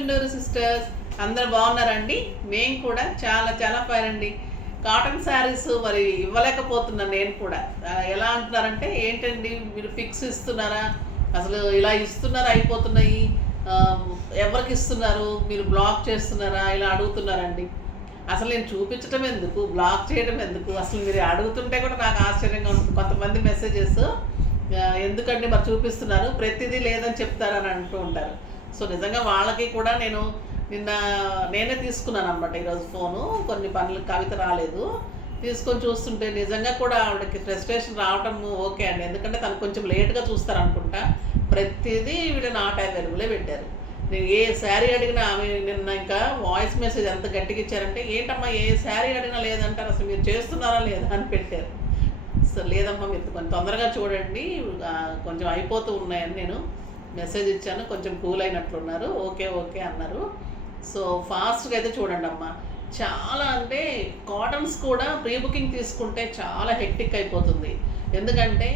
Chunduru sisters అందరు బాగున్నారండి. మేము కూడా చాలా చాలా ఫైన్ అండి. కాటన్ శారీస్ మరి ఇవ్వలేకపోతున్నాను నేను కూడా. ఎలా అంటున్నారంటే ఏంటండి మీరు ఫిక్స్ ఇస్తున్నారా, అసలు ఇలా ఇస్తున్నారా, అయిపోతున్నాయి, ఎవరికి ఇస్తున్నారు, మీరు బ్లాక్ చేస్తున్నారా, ఇలా అడుగుతున్నారండి. అసలు నేను చూపించడం ఎందుకు, బ్లాక్ చేయడం ఎందుకు, అసలు మీరు అడుగుతుంటే కూడా నాకు ఆశ్చర్యంగా ఉంటుంది. కొంతమంది మెసేజెస్ ఎందుకండి మరి చూపిస్తున్నారు, ప్రతిదీ లేదని చెప్తారని అంటూ ఉంటారు. సో నిజంగా వాళ్ళకి కూడా నేను నేనే తీసుకున్నాను అనమాట ఈరోజు ఫోను. కొన్ని పనులు కవిత రాలేదు, తీసుకొని చూస్తుంటే నిజంగా కూడా ఆవిడకి ఫ్రస్ట్రేషన్ రావటం ఓకే అండి. ఎందుకంటే తను కొంచెం లేట్గా చూస్తారనుకుంటా. ప్రతిదీ వీళ్ళు నాట్ అవైలబులే పెట్టారు. నేను ఏ శారీ అడిగినా ఆమె నిన్న ఇంకా వాయిస్ మెసేజ్ ఎంత గట్టిగా ఇచ్చారంటే, ఏంటమ్మా ఏ శారీ అడిగినా లేదంటారు, అసలు మీరు చేస్తున్నారా లేదా అని పెట్టారు. సో లేదమ్మా మీరు కొంచెం తొందరగా చూడండి, కొంచెం అయిపోతూ ఉన్నాయని నేను మెసేజ్ ఇచ్చాను. కొంచెం కూల్ అయినట్లున్నారు, ఓకే ఓకే అన్నారు. సో ఫాస్ట్గా అయితే చూడండి అమ్మా. చాలా అంటే కాటన్స్ కూడా ప్రీ బుకింగ్ తీసుకుంటే చాలా హెక్టిక్ అయిపోతుంది. ఎందుకంటే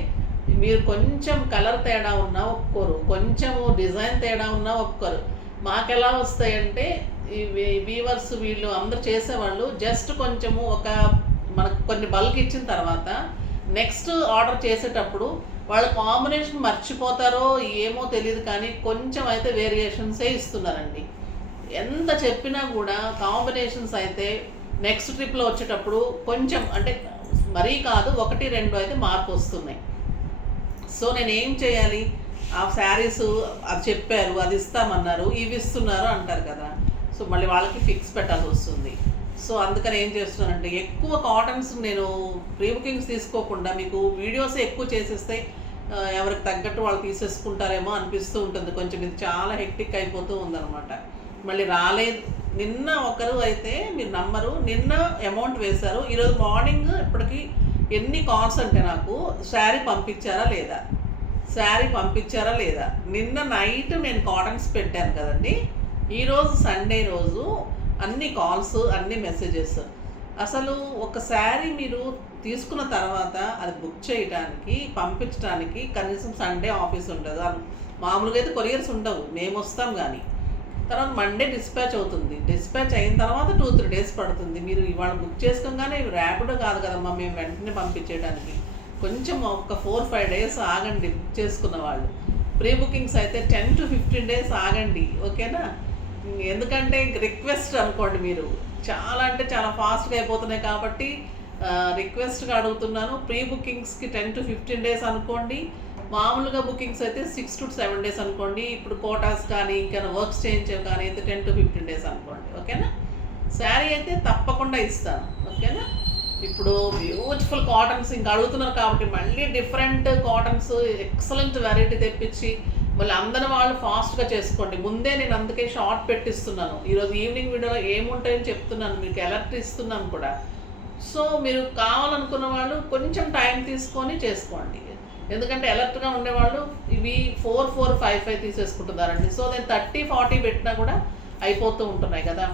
మీరు కొంచెం కలర్ తేడా ఉన్నా ఒప్పుకోరు, కొంచెము డిజైన్ తేడా ఉన్నా ఒప్పుకోరు. మాకెలా వస్తాయంటే ఈ వీవర్స్ వీళ్ళు అందరూ చేసేవాళ్ళు జస్ట్ కొంచెము మనకు కొన్ని బల్క్ ఇచ్చిన తర్వాత నెక్స్ట్ ఆర్డర్ చేసేటప్పుడు వాళ్ళ కాంబినేషన్ మర్చిపోతారో ఏమో తెలియదు, కానీ కొంచెం అయితే వేరియేషన్సే ఇస్తున్నారండి. ఎంత చెప్పినా కూడా కాంబినేషన్స్ అయితే నెక్స్ట్ ట్రిప్లో వచ్చేటప్పుడు కొంచెం అంటే మరీ కాదు, 1-2 అయితే మార్పు వస్తున్నాయి. సో నేను ఏం చేయాలి, ఆ శారీస్ అది చెప్పారు, అది ఇస్తామన్నారు, ఇవి ఇస్తున్నారు అంటారు కదా. సో మళ్ళీ వాళ్ళకి ఫిక్స్ పెట్టాల్సి వస్తుంది. సో అందుకని ఏం చేస్తున్నానంటే ఎక్కువ కాటన్స్ నేను ప్రీ బుకింగ్స్ తీసుకోకుండా మీకు వీడియోసే ఎక్కువ చేసేస్తే ఎవరికి తగ్గట్టు వాళ్ళు తీసేసుకుంటారేమో అనిపిస్తూ ఉంటుంది. కొంచెం ఇది చాలా హెక్టిక్ అయిపోతూ ఉందన్నమాట. మళ్ళీ రాలేదు. నిన్న ఒకరు అయితే మీరు నమ్మరు, నిన్న అమౌంట్ వేశారు, ఈరోజు మార్నింగ్ ఇప్పటికి ఎన్ని కాల్స్ అంటే నాకు శారీ పంపించారా లేదా, శారీ పంపించారా లేదా. నిన్న నైట్ నేను కాటన్స్ పెట్టాను కదండి, ఈరోజు సండే రోజు అన్ని కాల్స్ అన్ని మెసేజెస్. అసలు ఒక శారీ మీరు తీసుకున్న తర్వాత అది బుక్ చేయడానికి పంపించడానికి కనీసం సండే ఆఫీస్ ఉండదు. మామూలుగా అయితే కొరియర్స్ ఉండవు, మేము వస్తాం కానీ. తర్వాత మండే డిస్పాచ్ అవుతుంది, డిస్పాచ్ అయిన తర్వాత 2-3 డేస్ పడుతుంది. మీరు ఇవాళ బుక్ చేసుకోగానే ర్యాపిడో కాదు కదమ్మా మేము వెంటనే పంపించేయడానికి. కొంచెం ఒక 4-5 డేస్ ఆగండి బుక్ చేసుకున్న వాళ్ళు. ప్రీ బుకింగ్స్ అయితే 10-15 డేస్ ఆగండి, ఓకేనా. ఎందుకంటే రిక్వెస్ట్ అనుకోండి, మీరు చాలా అంటే చాలా ఫాస్ట్గా అయిపోతున్నాయి కాబట్టి రిక్వెస్ట్గా అడుగుతున్నాను. ప్రీ బుకింగ్స్కి 10-15 డేస్ అనుకోండి, మామూలుగా బుకింగ్స్ అయితే 6-7 డేస్ అనుకోండి. ఇప్పుడు కోటాస్ కానీ ఇంకా వర్క్స్ చేయించేవి కానీ అయితే 10-15 డేస్ అనుకోండి, ఓకేనా. శారీ అయితే తప్పకుండా ఇస్తాను, ఓకేనా. ఇప్పుడు బ్యూటిఫుల్ కాటన్స్ ఇంకా అడుగుతున్నారు కాబట్టి మళ్ళీ డిఫరెంట్ కాటన్స్ ఎక్సలెంట్ వెరైటీ తెప్పించి మళ్ళీ అందరి వాళ్ళు ఫాస్ట్గా చేసుకోండి. ముందే నేను అందుకే షార్ట్ పెట్టిస్తున్నాను. ఈరోజు ఈవినింగ్ వీడియోలో ఏముంటాయని చెప్తున్నాను, మీకు అలర్ట్ ఇస్తున్నాను కూడా. సో మీరు కావాలనుకున్న వాళ్ళు కొంచెం టైం తీసుకొని చేసుకోండి. ఎందుకంటే అలర్ట్గా ఉండేవాళ్ళు ఇవి 4-5 తీసేసుకుంటున్నారండి. సో నేను 30-40 పెట్టినా కూడా అయిపోతూ ఉంటున్నాయి కదా.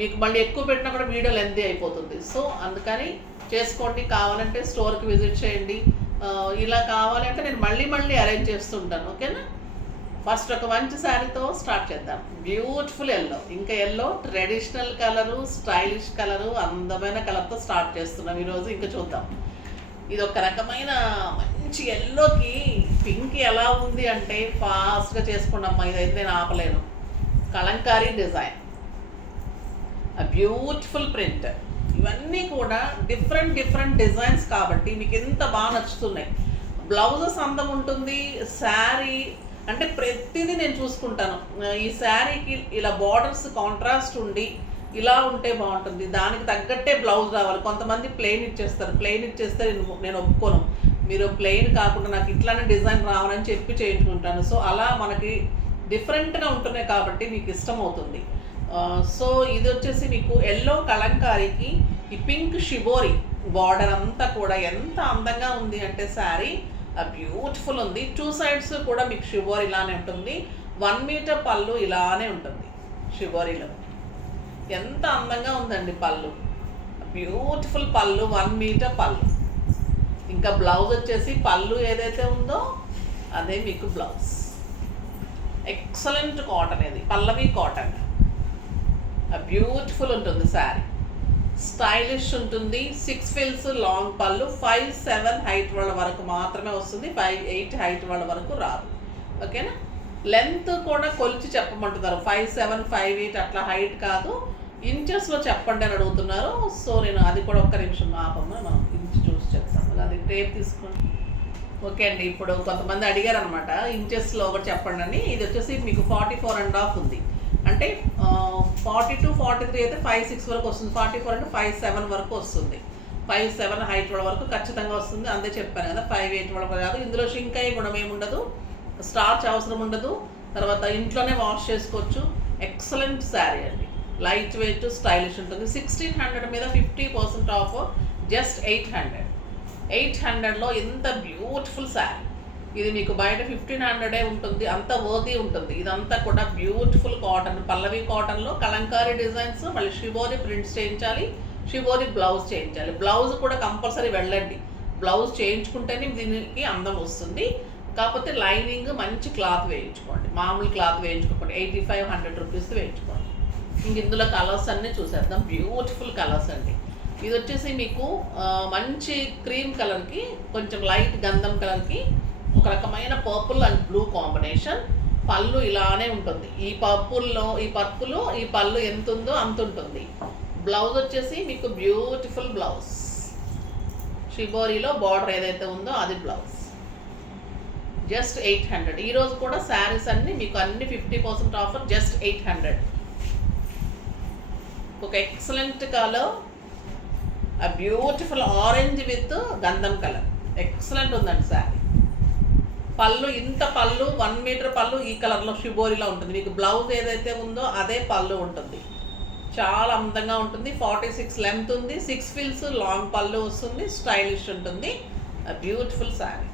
మీకు మళ్ళీ ఎక్కువ పెట్టినా కూడా వీడియో లెంతీ అయిపోతుంది. సో అందుకని చేసుకోండి. కావాలంటే స్టోర్కి విజిట్ చేయండి. ఇలా కావాలంటే నేను మళ్ళీ అరేంజ్ చేస్తుంటాను, ఓకేనా. ఫస్ట్ ఒక మంచి శారీతో స్టార్ట్ చేద్దాం. బ్యూటిఫుల్ ఎల్లో, ఇంకా yellow traditional colour, stylish colour, అందమైన కలర్తో స్టార్ట్ చేస్తున్నాం ఈరోజు. ఇంకా చూద్దాం. ఇది ఒక రకమైన మంచి ఎల్లోకి పింక్ ఎలా ఉంది అంటే ఫాస్ట్గా చేసుకోండి అమ్మా. ఇదైతే నేను ఆపలేను. కలంకారీ డిజైన్, బ్యూటిఫుల్ ప్రింట్, ఇవన్నీ కూడా డిఫరెంట్ డిజైన్స్ కాబట్టి మీకు ఎంత బాగా నచ్చుతున్నాయి. బ్లౌజెస్ అందం ఉంటుంది, శారీ అంటే ప్రతిదీ నేను చూసుకుంటాను. ఈ శారీకి ఇలా బార్డర్స్ కాంట్రాస్ట్ ఉండి ఇలా ఉంటే బాగుంటుంది, దానికి తగ్గట్టే బ్లౌజ్ రావాలి. కొంతమంది ప్లెయిన్ ఇచ్చేస్తారు, ప్లెయిన్ ఇచ్చేస్తే నేను ఒప్పుకోను. మీరు ప్లెయిన్ కాకుండా నాకు ఇట్లానే డిజైన్ రావాలని చెప్పి చేయించుకుంటాను. సో అలా మనకి డిఫరెంట్గా ఉంటున్నాయి కాబట్టి మీకు ఇష్టం అవుతుంది. సో ఇది వచ్చేసి మీకు ఎల్లో కలంకారీకి ఈ పింక్ షిబోరి బార్డర్ అంతా కూడా ఎంత అందంగా ఉంది అంటే శారీ బ్యూటిఫుల్ ఉంది. 2 సైడ్స్ కూడా మీకు షిబోరి ఇలానే ఉంటుంది. 1 మీటర్ పళ్ళు ఇలానే ఉంటుంది షిబోరిలో. ఎంత అందంగా ఉందండి పళ్ళు, బ్యూటిఫుల్ పళ్ళు, 1 మీటర్ పళ్ళు. ఇంకా బ్లౌజ్ వచ్చేసి పళ్ళు ఏదైతే ఉందో అదే మీకు బ్లౌజ్. ఎక్సలెంట్ కాటన్, ఇది పల్లవి కాటన్, బ్యూటిఫుల్ ఉంటుంది శారీ, స్టైలిష్ ఉంటుంది. 6 ఫిల్స్ లాంగ్ పళ్ళు, 5'7" హైట్ వాళ్ళ వరకు మాత్రమే వస్తుంది, 5'8" హైట్ వాళ్ళ వరకు రాదు. ఓకేనా? లెంత్ కూడా కొలిచి చెప్పమంటున్నారు, 5'7", 5'8" అట్లా హైట్ కాదు, ఇంచెస్లో చెప్పండి అని అడుగుతున్నారు. సో నేను అది కూడా ఒక్క నిమిషం ఆపమ్మా, మనం ఇంచ్ చూసి చెప్తాము. అది టేప్ తీసుకోండి. ఓకే అండి, ఇప్పుడు కొంతమంది అడిగారు అనమాట ఇంచెస్లో ఒకటి చెప్పండి అని. ఇది వచ్చేసి మీకు 44.5 ఉంది, అంటే 42, 43 అయితే 5'6" వరకు వస్తుంది, 44 అంటే 5'7" వరకు వస్తుంది, 5'7" హైట్ వరకు ఖచ్చితంగా వస్తుంది. అంతే చెప్పాను కదా, 5'8" వరకు కాదు. ఇందులో షింక్ అయ్యే గుణం ఏముండదు, స్టార్చ్ అవసరం ఉండదు, తర్వాత ఇంట్లోనే వాష్ చేసుకోవచ్చు. ఎక్సలెంట్ శారీ అండి, లైట్ వెయిట్, స్టైలిష్ ఉంటుంది. 1600 మీద 50% ఆఫ్, జస్ట్ 800లో ఎంత బ్యూటిఫుల్ శారీ. ఇది మీకు బయట 1500 ఉంటుంది, అంత వర్తీ ఉంటుంది. ఇదంతా కూడా బ్యూటిఫుల్ కాటన్, పల్లవి కాటన్లో కలంకారీ డిజైన్స్, మళ్ళీ షిబోరి ప్రింట్స్ చేయించాలి, షిబోరి బ్లౌజ్ చేయించాలి. బ్లౌజ్ కూడా కంపల్సరీ వెళ్ళండి, బ్లౌజ్ చేయించుకుంటేనే దీనికి అందం వస్తుంది. కాకపోతే లైనింగ్ మంచి క్లాత్ వేయించుకోండి, మామూలు క్లాత్ వేయించుకోండి, 85-100 రూపీస్ వేయించుకోండి. ఇంక ఇందులో కలర్స్ అన్నీ చూసేద్దాం, బ్యూటిఫుల్ కలర్స్ అండి. ఇది వచ్చేసి మీకు మంచి క్రీమ్ కలర్కి, కొంచెం లైట్ గంధం కలర్కి ఒక రకమైన పర్పుల్ అండ్ బ్లూ కాంబినేషన్. పళ్ళు ఇలానే ఉంటుంది, ఈ పర్పుల్ ఈ పళ్ళు ఎంత ఉందో అంత ఉంటుంది. బ్లౌజ్ వచ్చేసి మీకు బ్యూటిఫుల్ బ్లౌజ్, షిబోరిలో బార్డర్ ఏదైతే ఉందో అది బ్లౌజ్, జస్ట్ 800. ఈరోజు కూడా శారీస్ అన్నీ మీకు అన్ని 50% ఆఫర్, జస్ట్ 800. ఒక excellent colour, beautiful orange with గంధం కలర్, ఎక్సలెంట్ ఉందండి శారీ. పళ్ళు ఇంత పళ్ళు 1 మీటర్ పళ్ళు ఈ కలర్లో షిబోరిలో ఉంటుంది. మీకు బ్లౌజ్ ఏదైతే ఉందో అదే పళ్ళు ఉంటుంది, చాలా అందంగా ఉంటుంది. 46 లెంత్ ఉంది, 6 ఫిల్స్ లాంగ్ పళ్ళు వస్తుంది, స్టైలిష్ ఉంటుంది, బ్యూటిఫుల్ శారీ.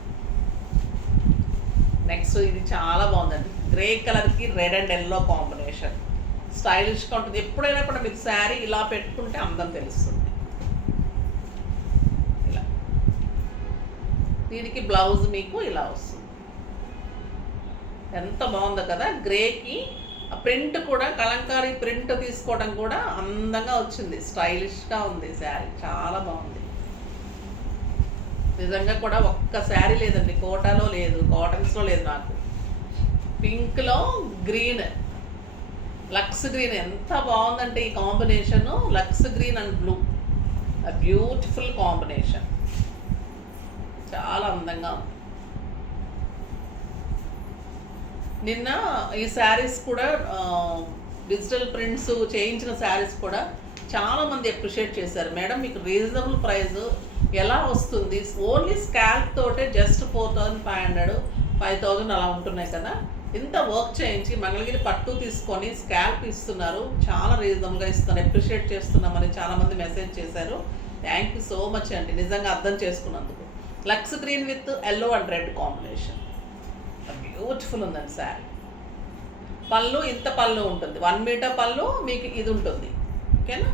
నెక్స్ట్ ఇది చాలా బాగుందండి, గ్రే కలర్కి రెడ్ అండ్ ఎల్లో కాంబినేషన్, స్టైలిష్గా ఉంటుంది. ఎప్పుడైనా కూడా మీకు శారీ ఇలా పెట్టుకుంటే అందం తెలుస్తుంది. ఇలా దీనికి బ్లౌజ్ మీకు ఇలా వస్తుంది, ఎంత బాగుందో కదా. గ్రేకి ప్రింట్ కూడా కలంకారీ ప్రింట్ తీసుకోవడం కూడా అందంగా వచ్చింది, స్టైలిష్గా ఉంది శారీ, చాలా బాగుంది. నిజంగా కూడా ఒక్క శారీ లేదండి, కోటాలో లేదు, కాటన్స్లో లేదు. నాకు పింక్లో గ్రీన్, లక్స్ గ్రీన్ ఎంత బాగుందంటే ఈ combination, Lux green and blue, beautiful combination, చాలా అందంగా ఉంది. నిన్న ఈ శారీస్ కూడా డిజిటల్ ప్రింట్స్ చేయించిన శారీస్ కూడా చాలామంది అప్రిషియేట్ చేశారు. మేడం మీకు రీజనబుల్ ప్రైస్ ఎలా వస్తుంది, ఓన్లీ స్కాల్ప్ తోటే జస్ట్ 4500, 5000 అలా ఉంటున్నాయి కదా, ఇంత వర్క్ చేయించి మంగళగిరి పట్టు తీసుకొని స్కాల్ప్ ఇస్తున్నారు, చాలా రీజనబుల్గా ఇస్తున్నారు, అప్రిషియేట్ చేస్తున్నామని చాలామంది మెసేజ్ చేశారు. థ్యాంక్ యూ సో మచ్ అండి, నిజంగా అర్థం చేసుకున్నందుకు. Lux green with yellow and red combination, beautiful ఉందండి శారీ. పళ్ళు ఇంత పళ్ళు ఉంటుంది, 1 మీటర్ పళ్ళు మీకు ఇది ఉంటుంది. ఓకేనా?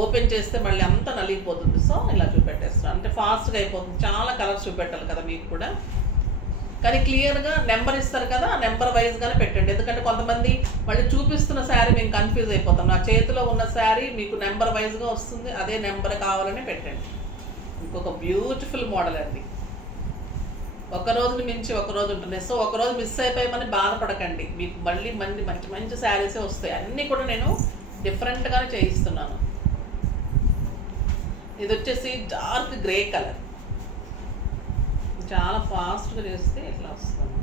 ఓపెన్ చేస్తే మళ్ళీ అంతా నలిగిపోతుంది, సో ఇలా చూపెట్టేస్తాను, అంటే ఫాస్ట్గా అయిపోతుంది. చాలా కలర్స్ చూపెట్టాలి కదా మీకు కూడా, కానీ క్లియర్గా నెంబర్ ఇస్తారు కదా, ఆ నెంబర్ వైజ్గానే పెట్టండి. ఎందుకంటే కొంతమంది మళ్ళీ చూపిస్తున్న శారీ మేము కన్ఫ్యూజ్ అయిపోతాం. నా చేతిలో ఉన్న శారీ మీకు నెంబర్ వైజ్గా వస్తుంది, అదే నెంబర్ కావాలని పెట్టండి. ఇంకొక బ్యూటిఫుల్ మోడల్ అండి, ఒక రోజుని మించి ఒక రోజు ఉంటుంది. సో ఒక రోజు మిస్ అయిపోయామని బాధపడకండి, మీకు మళ్ళీ మంచి మంచి శారీసే వస్తాయి. అన్నీ కూడా నేను డిఫరెంట్గానే చేయిస్తున్నాను. ఇది వచ్చేసి డార్క్ గ్రే కలర్, చాలా ఫాస్ట్గా చేస్తే ఇట్లా వస్తుంది,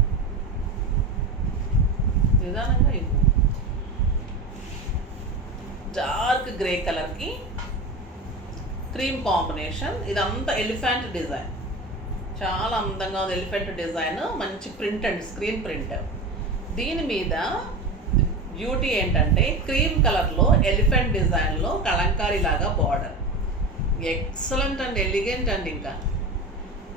నిదానంగా ఇది డార్క్ గ్రే కలర్కి క్రీమ్ కాంబినేషన్. ఇదంతా ఎలిఫెంట్ డిజైన్, చాలా అందంగా ఉంది, ఎలిఫెంట్ డిజైన్, మంచి ప్రింట్ అండ్ స్క్రీన్ ప్రింట్. దీని మీద బ్యూటీ ఏంటంటే క్రీమ్ కలర్లో ఎలిఫెంట్ డిజైన్లో కలంకారీ లాగా బార్డర్, ఎక్సలెంట్ అండ్ ఎలిగెంట్ అండి. ఇంకా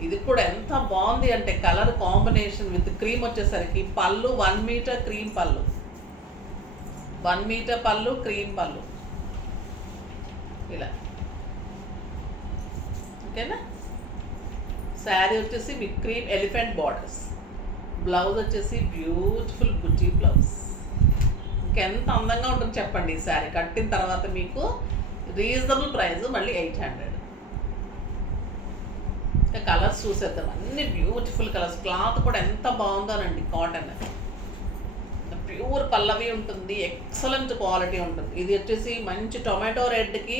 ఇది కూడా ఎంత బాగుంది అంటే కలర్ కాంబినేషన్ విత్ క్రీమ్ వచ్చేసరికి, పళ్ళు 1 మీటర్ క్రీమ్ పళ్ళు, 1 మీటర్ పళ్ళు క్రీమ్ పళ్ళు ఇలా. ఓకేనా? శారీ వచ్చేసి with cream elephant borders, blouse వచ్చేసి బ్యూటిఫుల్ బుటీ బ్లౌజ్. ఇంకెంత అందంగా ఉంటుంది చెప్పండి. ఈ శారీ కట్టిన తర్వాత మీకు రీజనబుల్ ప్రైస్ మళ్ళీ 800. ఇంకా కలర్స్ చూసేద్దాం. అన్ని బ్యూటిఫుల్ కలర్స్. క్లాత్ కూడా ఎంత బాగుందోనండి. కాటన్ ప్యూర్ పల్లవి ఉంటుంది. ఎక్సలెంట్ క్వాలిటీ ఉంటుంది. ఇది వచ్చేసి మంచి టొమాటో రెడ్కి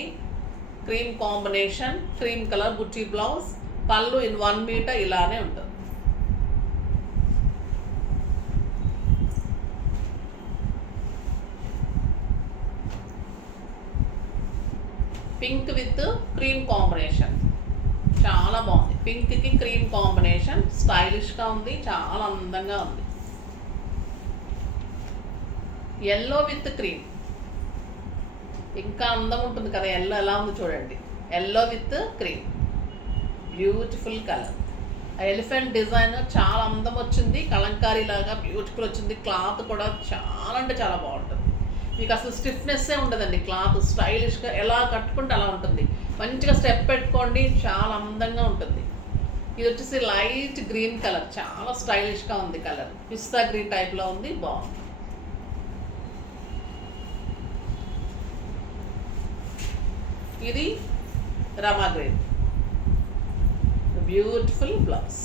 క్రీమ్ కాంబినేషన్, క్రీమ్ కలర్ బుటీ బ్లౌజ్. పళ్ళు ఇన్ 1 మీటర్ ఇలానే ఉంటుంది. పింక్ విత్ క్రీమ్ కాంబినేషన్ చాలా బాగుంది. పింక్కి క్రీమ్ కాంబినేషన్ స్టైలిష్గా ఉంది. చాలా అందంగా ఉంది. ఎల్లో విత్ క్రీమ్ ఇంకా అందం ఉంటుంది కదా. ఎల్లో ఎలా ఉంది చూడండి. Yellow with cream beautiful colour. Elephant design చాలా అందం వచ్చింది. కలంకారీ లాగా బ్యూటిఫుల్ వచ్చింది. క్లాత్ కూడా చాలా అంటే చాలా బాగుంటుంది. మీకు అసలు స్టిఫ్నెస్సే ఉండదండి. క్లాత్ స్టైలిష్గా ఎలా కట్టుకుంటే అలా ఉంటుంది. మంచిగా స్టెప్ పెట్టుకోండి. చాలా అందంగా ఉంటుంది. ఇది వచ్చేసి లైట్ గ్రీన్ కలర్. చాలా స్టైలిష్గా ఉంది కలర్. పిస్తా గ్రీన్ టైప్లో ఉంది. బాగుంది. ఇది రమా గ్రీన్ బ్యూటిఫుల్ బ్లౌజ్.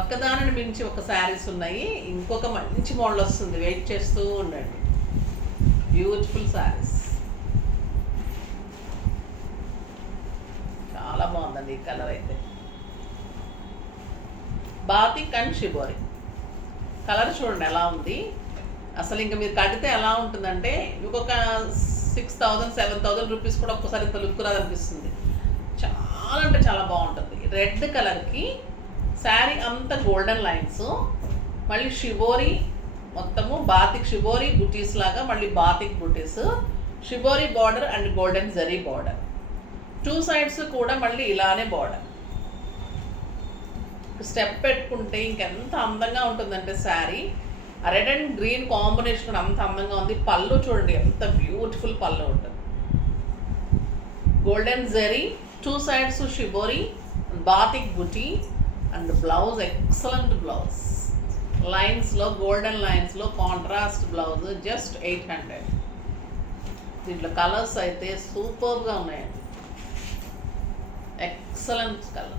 ఒక్కదానిని మించి ఒక శారీస్ ఉన్నాయి. ఇంకొక మంచి మోడల్ వస్తుంది. వెయిట్ చేస్తూ ఉండండి. బ్యూటిఫుల్ శారీస్ చాలా బాగుందండి. ఈ కలర్ అయితే బాతిక్ అండ్ షిబోరి కలర్ చూడండి ఎలా ఉంది. అసలు ఇంకా మీరు కడితే ఎలా ఉంటుందంటే ఇంకొక 6,000 7,000 రూపీస్ కూడా ఒక్కసారి ఇంత లుక్ రాదనిపిస్తుంది. చాలా అంటే చాలా బాగుంటుంది. రెడ్ కలర్కి శారీ అంతా గోల్డెన్ లైన్స్, మళ్ళీ షిబోరి మొత్తము బాతిక్ షిబోరి బుటీస్ లాగా, మళ్ళీ batik buttis, shibori border and golden zari border. 2 sides కూడా మళ్ళీ ఇలానే బార్డర్. స్టెప్ పెట్టుకుంటే ఇంకెంత అందంగా ఉంటుందంటే శారీ. ఆ రెడ్ అండ్ గ్రీన్ కాంబినేషన్ కూడా అంత అందంగా ఉంది. పళ్ళు చూడండి ఎంత బ్యూటిఫుల్ పళ్ళు ఉంటుంది. Golden zari, 2 sides shibori, batik బుటీ అండ్ బ్లౌజ్ ఎక్సలెంట్ బ్లౌజ్. లైన్స్లో గోల్డెన్ లైన్స్లో కాంట్రాస్ట్ బ్లౌజ్. జస్ట్ 800. దీంట్లో కలర్స్ అయితే సూపర్గా ఉన్నాయండి. Excellent colour.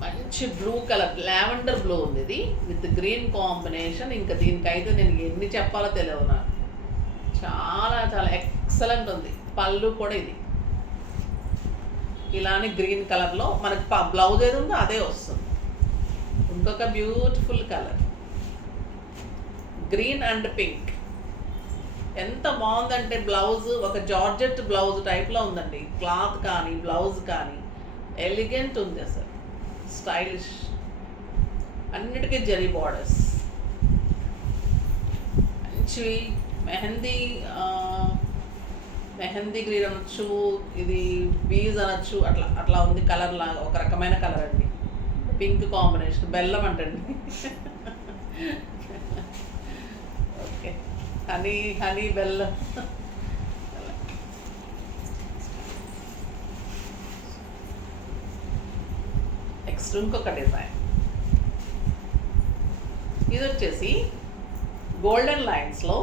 మంచి బ్లూ కలర్, లావెండర్ బ్లూ ఉంది ఇది విత్ గ్రీన్ కాంబినేషన్. ఇంకా దీనికైతే నేను ఎన్ని చెప్పాలో తెలియదు నాకు. చాలా చాలా ఎక్సలెంట్ ఉంది. పళ్ళు కూడా ఇది ఇలానే గ్రీన్ కలర్లో మనకి బ్లౌజ్ ఏది ఉందో అదే వస్తుంది. ఇంకొక beautiful colour green and pink. ఎంత బాగుందంటే బ్లౌజ్ ఒక జార్జెట్ బ్లౌజ్ టైప్లో ఉందండి. క్లాత్ కానీ బ్లౌజ్ కానీ ఎలిగెంట్ ఉంది. అసలు స్టైలిష్. అన్నిటికీ జరీ బార్డర్స్. మంచి మెహందీ గ్రీన్ అనొచ్చు, ఇది బీజ్ అనొచ్చు. అట్లా అట్లా ఉంది కలర్ లాగా. ఒక రకమైన కలర్ అండి. Pink combination. బెల్లం అంటండి. ఓకే. హనీ బెల్లం. నెక్స్ట్ ఇంకొక డిజైన్. ఇది వచ్చేసి గోల్డెన్ లైన్స్లో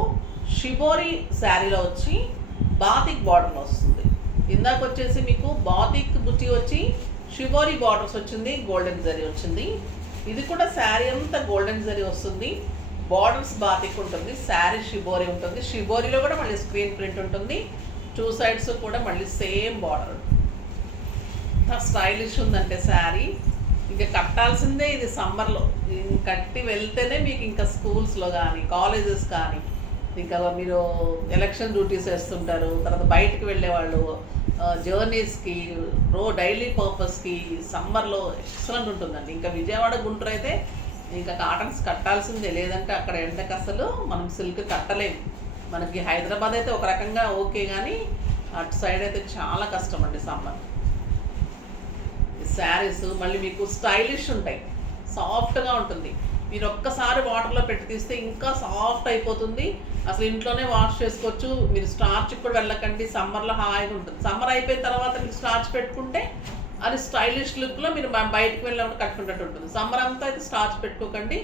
షిబోరి శారీలో వచ్చి బాతిక్ బార్డర్లో వస్తుంది. ఇందాక వచ్చేసి మీకు బాతిక్ బుట్టి వచ్చి షిబోరి బార్డర్స్ వచ్చింది. గోల్డెన్ జరీ వచ్చింది. ఇది కూడా శారీ అంతా గోల్డెన్ జరీ వస్తుంది. బార్డర్స్ బాతిక్ ఉంటుంది. శారీ షిబోరి ఉంటుంది. షిబోరిలో కూడా మళ్ళీ స్క్రీన్ ప్రింట్ ఉంటుంది. 2 సైడ్స్ కూడా మళ్ళీ సేమ్ బార్డర్. ఎంత స్టైలిష్ ఉందంటే శారీ. ఇంకా కట్టాల్సిందే ఇది సమ్మర్లో. కట్టి వెళ్తేనే మీకు ఇంకా స్కూల్స్లో కానీ కాలేజెస్ కానీ, ఇంకా మీరు ఎలక్షన్ డ్యూటీస్ వేస్తుంటారు, తర్వాత బయటకు వెళ్ళేవాళ్ళు, జర్నీస్కి, డైలీ పర్పస్కి సమ్మర్లో ఎక్సలెంట్ ఉంటుందండి. ఇంకా విజయవాడ గుంటూరు అయితే ఇంకా కాటన్స్ కట్టాల్సిందే. లేదంటే అక్కడ ఎండకు అసలు మనం సిల్క్ కట్టలేము. మనకి హైదరాబాద్ అయితే ఒక రకంగా ఓకే, కానీ అటు సైడ్ అయితే చాలా కష్టం అండి సమ్మర్. శారీస్ మళ్ళీ మీకు స్టైలిష్ ఉంటాయి. సాఫ్ట్గా ఉంటుంది. మీరు ఒక్కసారి వాటర్లో పెట్టి తీస్తే ఇంకా సాఫ్ట్ అయిపోతుంది. అసలు ఇంట్లోనే వాష్ చేసుకోవచ్చు. మీరు స్టార్చ్ కూడా వెళ్ళకండి. సమ్మర్లో హాయిగా ఉంటుంది. సమ్మర్ అయిపోయిన తర్వాత మీరు స్టార్చ్ పెట్టుకుంటే అది స్టైలిష్ లుక్లో మీరు బయటకు వెళ్ళినప్పుడు కట్టుకున్నట్టు ఉంటుంది. సమ్మర్ అంతా అయితే స్టార్చ్ పెట్టుకోకండి,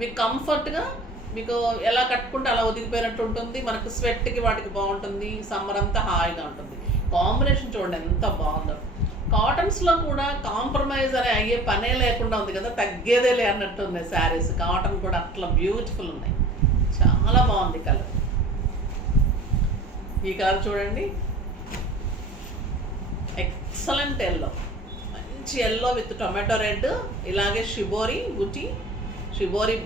మీకు కంఫర్ట్గా మీకు ఎలా కట్టుకుంటే అలా ఒదిగిపోయినట్టు ఉంటుంది. మనకు స్వెట్కి వాటికి బాగుంటుంది, సమ్మర్ అంతా హాయిగా ఉంటుంది. కాంబినేషన్ చూడండి ఎంత బాగుందో. కాటన్స్లో కూడా కాంప్రమైజ్ అయ్యే పనే లేకుండా ఉంది కదా, తగ్గేదేలే అన్నట్టు ఉన్నాయి శారీస్. కాటన్ కూడా అట్లా బ్యూటిఫుల్ ఉన్నాయి, చాలా బాగుంది కలర్. ఈ కలర్ చూడండి, ఎక్సలెంట్ ఎల్లో, మంచి ఎల్లో విత్ టొమాటో రెడ్. ఇలాగే షిబోరి బుటీ, షిబోరి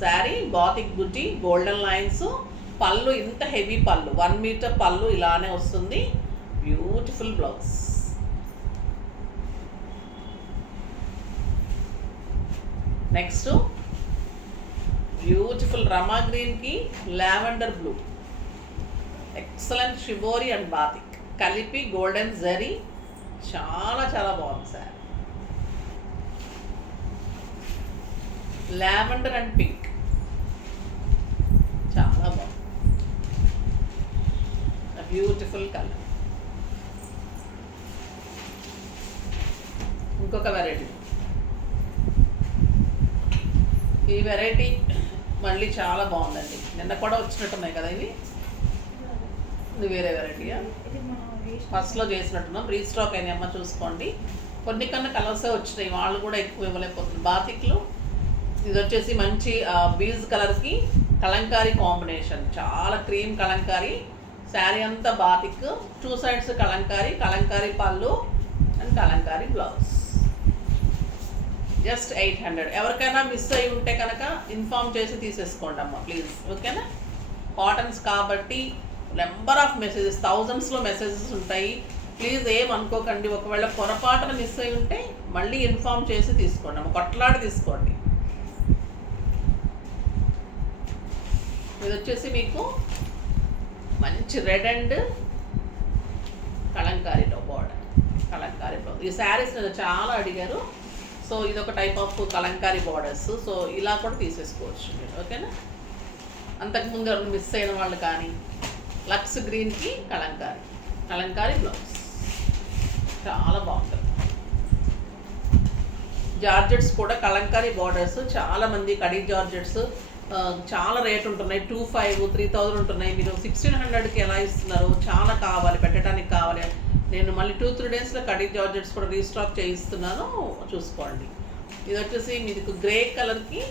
శారీ, బాతిక్ బుటీ, గోల్డెన్ లైన్స్. పళ్ళు ఇంత హెవీ పళ్ళు, 1 మీటర్ పళ్ళు ఇలానే వస్తుంది. Beautiful blouse. నెక్స్ట్ బ్యూటిఫుల్ రమా గ్రీన్కి lavender blue, excellent shibori and batik కలిపి గోల్డెన్ జరీ, చాలా చాలా బాగుంది సార్. లావెండర్ అండ్ పింక్ చాలా బాగుంది, బ్యూటిఫుల్ కలర్. ఇంకొక వెరైటీ, ఈ వెరైటీ మళ్ళీ చాలా బాగుందండి. నిన్న కూడా వచ్చినట్టున్నాయి కదా ఇవి. ఇది వేరే వెరైటీయా, ఫస్ట్లో చేసినట్టున్నాం, రీస్టాక్ అయినాయి అమ్మ చూసుకోండి. కొన్ని కన్నా కలర్సే వచ్చినాయి, వాళ్ళు కూడా ఎక్కువ ఇవ్వలేకపోతుంది. బాతిక్లు ఇది వచ్చేసి మంచి బీజ్ కలర్కి కలంకారీ కాంబినేషన్, చాలా క్రీమ్ కలంకారీ. శారీ అంతా బాతిక్, 2 సైడ్స్ కలంకారీ, కలంకారీ పళ్ళు అండ్ కలంకారీ బ్లౌజ్. జస్ట్ 800. ఎవరికైనా మిస్ అయి ఉంటే కనుక ఇన్ఫామ్ చేసి తీసేసుకోండి అమ్మ ప్లీజ్, ఓకేనా. కాటన్స్ కాబట్టి నెంబర్ ఆఫ్ మెసేజెస్, థౌజండ్స్లో మెసేజెస్ ఉంటాయి. ప్లీజ్ ఏం అనుకోకండి, ఒకవేళ పొరపాటున మిస్ అయి ఉంటే మళ్ళీ ఇన్ఫామ్ చేసి తీసుకోండి అమ్మ, కొట్లాడి తీసుకోండి. ఇది వచ్చేసి మీకు మంచి రెడ్ అండ్ కలంకారీలో బార్డర్, కలంకారీ బ్లౌజ్. ఈ శారీస్ నేను చాలా అడిగారు, సో ఇది ఒక type of kalamkari borders. So ఇలా కూడా తీసేసుకోవచ్చు మీరు, ఓకేనా. అంతకుముందు ఎవరు మిస్ అయిన వాళ్ళు కానీ, లక్స్ గ్రీన్కి కలంకారీ, కలంకారీ బ్లౌజ్ చాలా బాగుంటుంది. జార్జెట్స్ కూడా కలంకారీ బార్డర్స్, చాలామంది కడీ జార్జెట్స్ చాలా రేట్ ఉంటున్నాయి, 2500, 3000 ఉంటున్నాయి. మీరు 1600కి ఎలా ఇస్తున్నారు, చాలా కావాలి, పెట్టడానికి కావాలి. నేను మళ్ళీ 2-3 డేస్లో కడీ జార్జెట్స్ కూడా రీస్టాక్ చేయిస్తున్నాను, చూసుకోండి. ఇది వచ్చేసి మీకు గ్రే కలర్కి,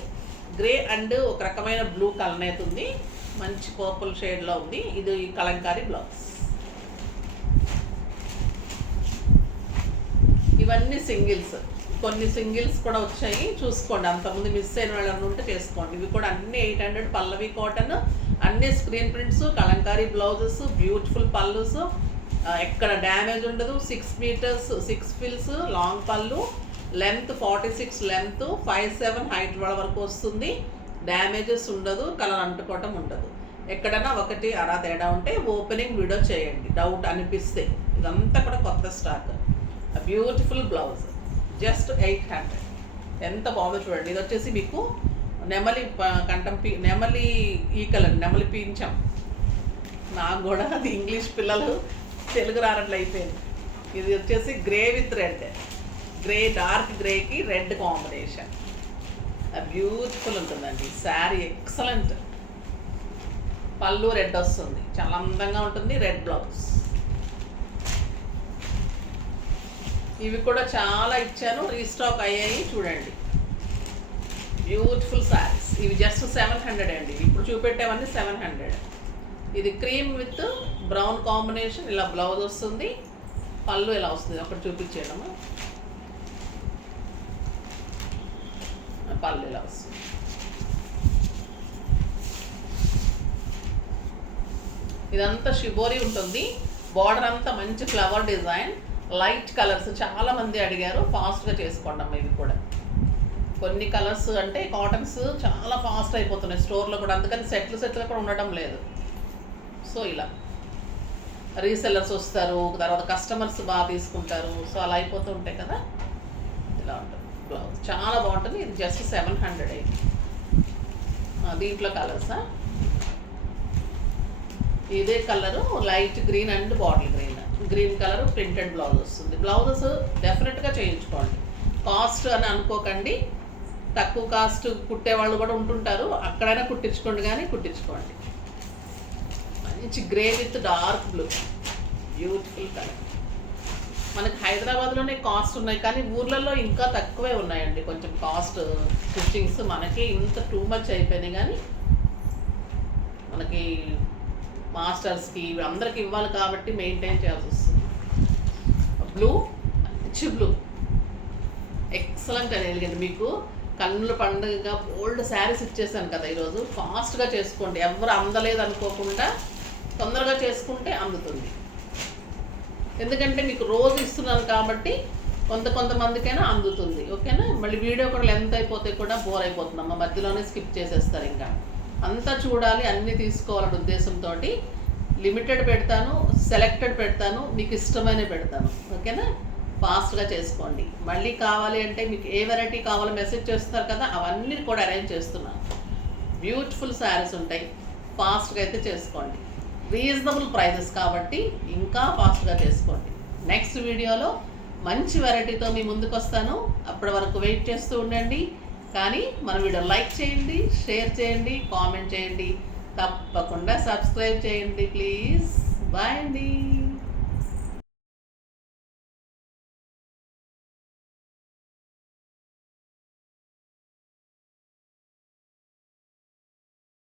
గ్రే అండ్ ఒక రకమైన బ్లూ కలర్ అవుతుంది, మంచి పర్పుల్ షేడ్లో ఉంది. ఇది కలంకారీ బ్లౌజ్. ఇవన్నీ సింగిల్స్, కొన్ని సింగిల్స్ కూడా వచ్చాయి, చూసుకోండి. అంతకుముందు మిస్ అయిన వాళ్ళని ఉంటే చేసుకోండి. ఇవి కూడా అన్ని 800, పల్లవి కాటన్, అన్ని screen prints, kalamkari blouses, beautiful pallus, ఎక్కడ డ్యామేజ్ ఉండదు. 6 మీటర్స్ 6 ఫిల్స్ long pallu, length 46 length, 5'7" height వాళ్ళ వరకు వస్తుంది. డ్యామేజెస్ ఉండదు, కలర్ అంటుకోవటం ఉండదు. ఎక్కడైనా ఒకటి అలా తేడా ఉంటే ఓపెనింగ్ వీడియో చేయండి, డౌట్ అనిపిస్తే. ఇదంతా కూడా కొత్త స్టాక్. Beautiful blouse, just 800. ఎంత బాగుందో చూడండి. ఇది వచ్చేసి మీకు నెమలి కంఠం నెమలి ఈ కలర్, నెమలి పీంచం. నాకు కూడా అది ఇంగ్లీష్ పిల్లలు తెలుగు రానట్లు అయిపోయింది. ఇది వచ్చేసి grey with red, grey dark గ్రేకి రెడ్ కాంబినేషన్. బ్యూటిఫుల్ ఉంటుందండి శారీ, ఎక్సలెంట్. పళ్ళు రెడ్ వస్తుంది, చాలా అందంగా ఉంటుంది. Red blouse. ఇవి కూడా చాలా ఇచ్చాను, రీస్టాక్ అయ్యాయి చూడండి. Beautiful saris. ఇవి జస్ట్ 700 అండి. ఇప్పుడు చూపెట్టేవన్నీ 700. ఇది క్రీమ్ విత్ బ్రౌన్ కాంబినేషన్, ఇలా బ్లౌజ్ వస్తుంది. పళ్ళు ఇలా వస్తుంది, ఒకటి చూపించేయడము. పళ్ళు ఇలా వస్తుంది. ఇదంతా షిబోరి ఉంటుంది. బార్డర్ అంతా మంచి ఫ్లవర్ డిజైన్, లైట్ కలర్స్. చాలామంది అడిగారు, ఫాస్ట్గా చేసుకోండి అమ్మ. ఇవి కూడా కొన్ని కలర్స్ అంటే కాటన్స్ చాలా ఫాస్ట్ అయిపోతున్నాయి స్టోర్లో కూడా, అందుకని సెట్లు కూడా ఉండటం లేదు. సో ఇలా రీసెల్లర్స్ వస్తారు, తర్వాత కస్టమర్స్ బాగా తీసుకుంటారు, సో అలా అయిపోతూ ఉంటాయి కదా. ఇలా ఉంటుంది బ్లౌజ్, చాలా బాగుంటుంది. ఇది జస్ట్ 700 అయింది. దీంట్లో కలర్సా, ఇదే colour light green and bottle green. Green colour printed blouse వస్తుంది. బ్లౌజెస్ డెఫినెట్గా చేయించుకోండి. కాస్ట్ అని అనుకోకండి, తక్కువ కాస్ట్ కుట్టేవాళ్ళు కూడా ఉంటుంటారు, అక్కడైనా కుట్టించుకోండి, కానీ కుట్టించుకోండి. మంచి grey with dark blue, beautiful colour. మనకి హైదరాబాద్లోనే కాస్ట్ ఉన్నాయి, కానీ ఊర్లలో ఇంకా తక్కువే ఉన్నాయండి కొంచెం కాస్ట్ స్టిచ్చింగ్స్. మనకి ఇంత టూ మచ్ అయిపోయినాయి, కానీ మనకి మాస్టర్స్కి అందరికి ఇవ్వాలి కాబట్టి మెయింటైన్ చేయాల్సి వస్తుంది. బ్లూ, మంచి బ్లూ, ఎక్సలెంట్ అని ఎలిగండి. మీకు కన్నుల పండుగగా ఓల్డ్ శారీస్ ఇచ్చేసాను కదా ఈరోజు. ఫాస్ట్గా చేసుకోండి, ఎవరు అందలేదు అనుకోకుండా తొందరగా చేసుకుంటే అందుతుంది. ఎందుకంటే మీకు రోజు ఇస్తున్నాను కాబట్టి కొంతమందికైనా అందుతుంది. ఓకేనా? మళ్ళీ వీడియో కూడా లెంత్ అయిపోతే కూడా బోర్ అయిపోతుందమ్మా, మధ్యలోనే స్కిప్ చేసేస్తారు. ఇంకా అంతా చూడాలి, అన్నీ తీసుకోవాలనే ఉద్దేశంతో లిమిటెడ్ పెడతాను, సెలెక్టెడ్ పెడతాను, మీకు ఇష్టమైన పెడతాను. ఓకేనా? ఫాస్ట్గా చేసుకోండి. మళ్ళీ కావాలి అంటే మీకు ఏ వెరైటీ కావాలో మెసేజ్ చేస్తున్నారు కదా, అవన్నీ కూడా అరేంజ్ చేస్తున్నాను. బ్యూటిఫుల్ శారీస్ ఉంటాయి, ఫాస్ట్గా అయితే చేసుకోండి. రీజనబుల్ ప్రైజెస్ కాబట్టి ఇంకా ఫాస్ట్గా చేసుకోండి. నెక్స్ట్ వీడియోలో మంచి వెరైటీతో మీ ముందుకు వస్తాను. అప్పటి వరకు వెయిట్ చేస్తూ ఉండండి. కానీ మన వీడియో లైక్ చేయండి, షేర్ చేయండి, కామెంట్ చేయండి, తప్పకుండా సబ్స్క్రైబ్ చేయండి ప్లీజ్. బాయ్ అండి.